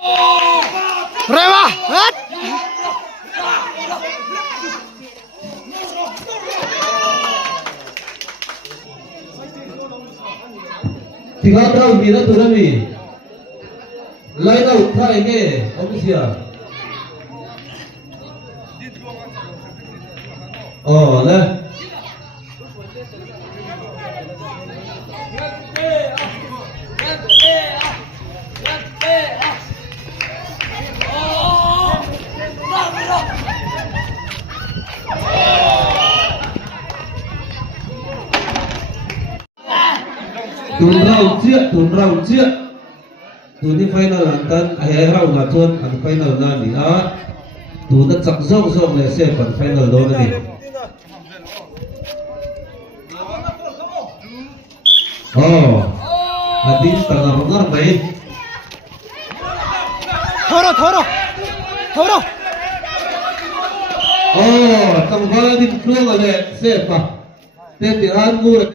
Rewa, hết. Tiga tahun bila tu kami, lain out thay ke, official. Oh, lah. Tuần rau chia tuần đi final lantan akhir rau na tuần an final na ni a tuần na chak zong zong le se pan final do na ni oh adin tangar ngar mai Thoro, thoro, thoro. oh tang ba din kluang ale se pa te ti an ngur